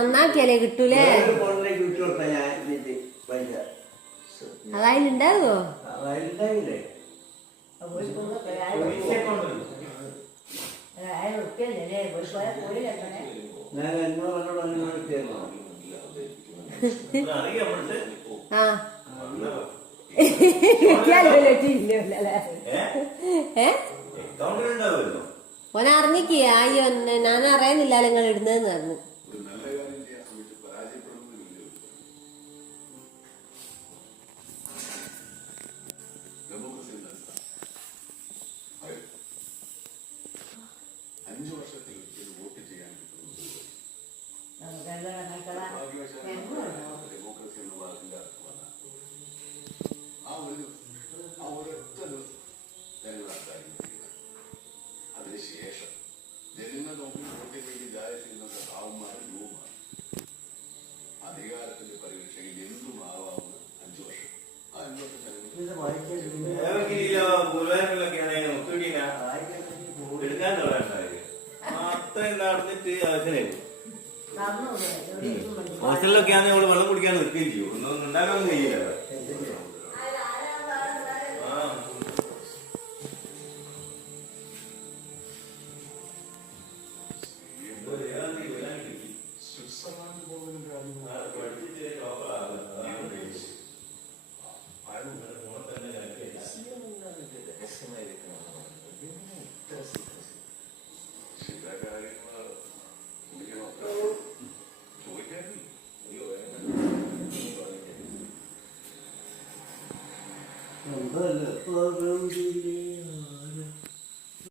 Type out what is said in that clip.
നന്നാക്കിയാലേ കിട്ടൂലേ? അതതിലുണ്ടാവോ? ആ ഓനറിഞ്ഞിക്ക് അയ്യോ ഞാൻ അറിയുന്നില്ല നിങ്ങൾ ഇടുന്നതെന്ന് പറഞ്ഞു. അതിനുശേഷം ജനങ്ങൾ നോക്കി വോട്ടിന് വേണ്ടി ജാഥ അധികാരത്തിന്റെ പരിരക്ഷയിൽ എന്തുമാവാമെന്ന് 5 വർഷം. ആ 5 ഹോസ്റ്റലിലൊക്കെ ആണെങ്കിൽ അവള് വെള്ളം കുടിക്കാൻ നിൽക്കുകയും ചെയ്യും. ഒന്നും ഉണ്ടാക്കാൻ കഴിയില്ല. പല